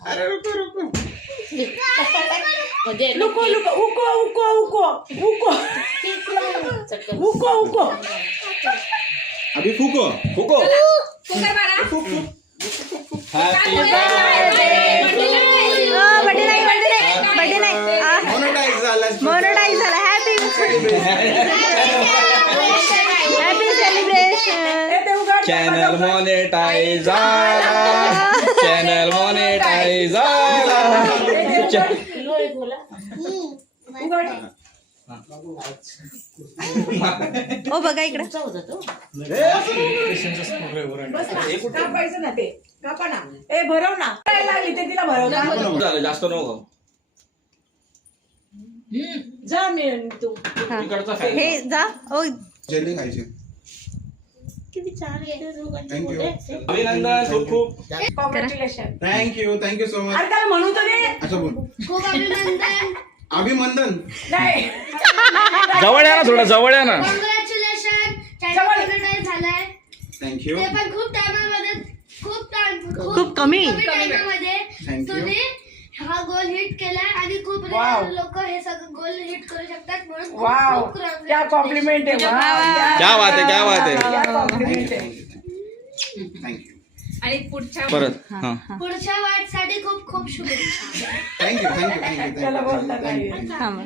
अरे रुको रुको लुको लुको उको उको उको उको उको उको अभी फूको फूको मोनोटाइज झाला happy happy celebration channel monetise झाला चॅनल मोनेटाइज झाला ओ बघा इकडे कापायचं ना ते कापा ना ए भरव ना काय लागली ते तिला भरव झालं जास्त नको जा मी तू इकडचा हे जा ओ जेली खायची किती छान थँक्यू अभिनंदन खूप खूप कॉंग्रॅच्युलेशन थँक्यू सो मच अरे त्याला म्हणू तर दे असं बोल खूप अभिनंदन अभिनंदन नाही जवळ या ना थोडं जवळ या ना कॉंग्रॅच्युलेशन चॅनल मोनेटाइज झालाय थँक्यू ते पण खूप टाइममध्ये खूप कमी टाइममध्ये Thank you. तुम्ही हा गोल हिट केलाय आणि खूप Wow. लोक हे सगळं गोल हिट करू शकतात म्हणून खूप वाव खूप क्या कॉम्प्लिमेंट आहे वाव क्या बात आहे क्या बात आहे क्या कॉम्प्लिमेंट आहे थँक्यू आणि पुढच्या परत हा पुढच्या वाटसाठी खूप खूप शुभेच्छा थँक्यू त्याला बोलता नाही येत. थांबा